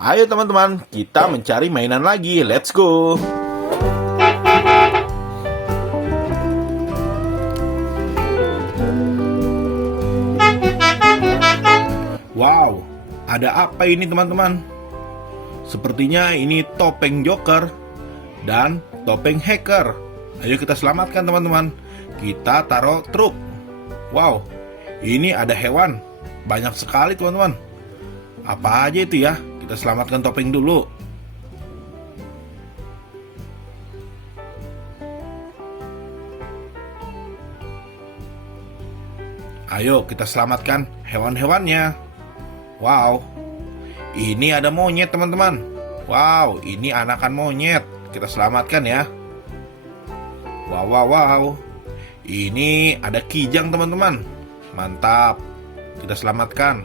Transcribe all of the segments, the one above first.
Ayo teman-teman, kita mencari mainan lagi. Let's go. Wow, ada apa ini teman-teman? Sepertinya ini topeng Joker dan topeng hacker. Ayo kita selamatkan teman-teman. Kita taruh truk. Wow, ini ada hewan. Banyak sekali teman-teman. Apa aja itu ya? Kita selamatkan topeng dulu. Ayo kita selamatkan hewan-hewannya. Wow, ini ada monyet teman-teman. Wow, ini anakan monyet. Kita selamatkan ya. Wow, wow, wow. Ini ada kijang teman-teman. Mantap. Kita selamatkan.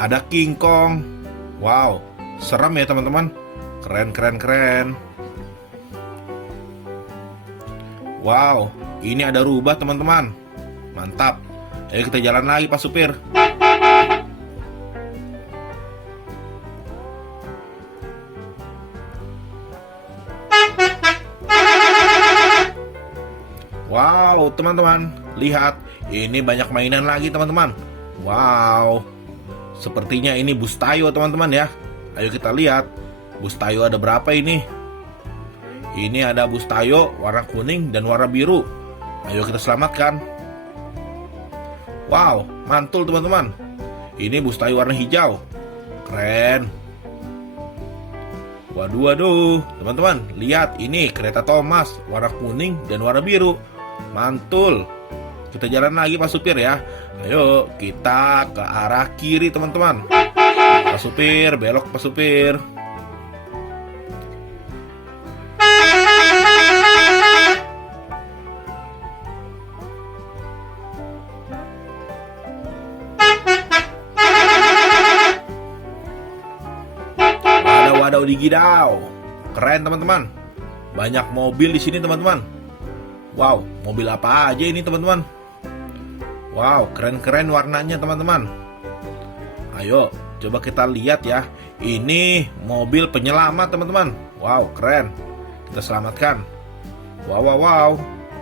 Ada King Kong. Wow, serem ya teman-teman. Keren, keren, keren. Wow, ini ada rubah teman-teman. Mantap. Ayo kita jalan lagi Pak Supir. Wow, teman-teman, lihat. Ini banyak mainan lagi teman-teman. Wow. Sepertinya ini bus Tayo teman-teman ya. Ayo kita lihat. Bus Tayo ada berapa ini? Ini ada bus Tayo warna kuning dan warna biru. Ayo kita selamatkan. Wow, mantul teman-teman. Ini bus Tayo warna hijau. Keren. Waduh, waduh. Teman-teman, lihat ini kereta Thomas warna kuning dan warna biru. Mantul. Kita jalan lagi Pak Supir ya. Ayo kita ke arah kiri teman-teman. Pak Supir, belok Pak Supir. Wadaw digidau. Keren teman-teman. Banyak mobil di sini teman-teman. Wow, mobil apa aja ini teman-teman? Wow, keren-keren warnanya teman-teman. Ayo, coba kita lihat ya. Ini mobil penyelamat teman-teman. Wow, keren. Kita selamatkan. Wow, wow, wow.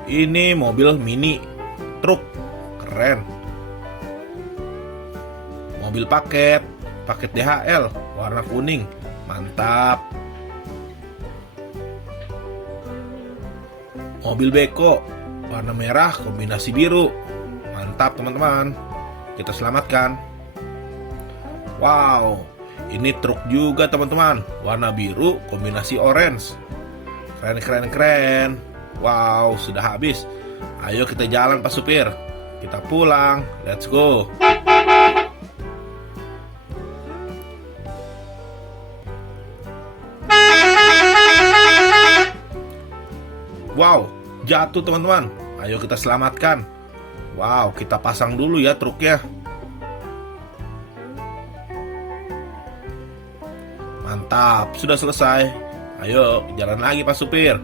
Ini mobil mini truk. Keren. Mobil paket DHL warna kuning. Mantap. Mobil beko warna merah kombinasi biru. Mantap teman-teman. Kita selamatkan. Wow, ini truk juga teman-teman. Warna biru kombinasi orange. Keren, keren, keren. Wow, sudah habis. Ayo kita jalan Pak Supir. Kita pulang. Let's go. Wow, jatuh teman-teman. Ayo kita selamatkan. Wow, kita pasang dulu ya truknya. Mantap, sudah selesai. Ayo jalan lagi Pak Supir.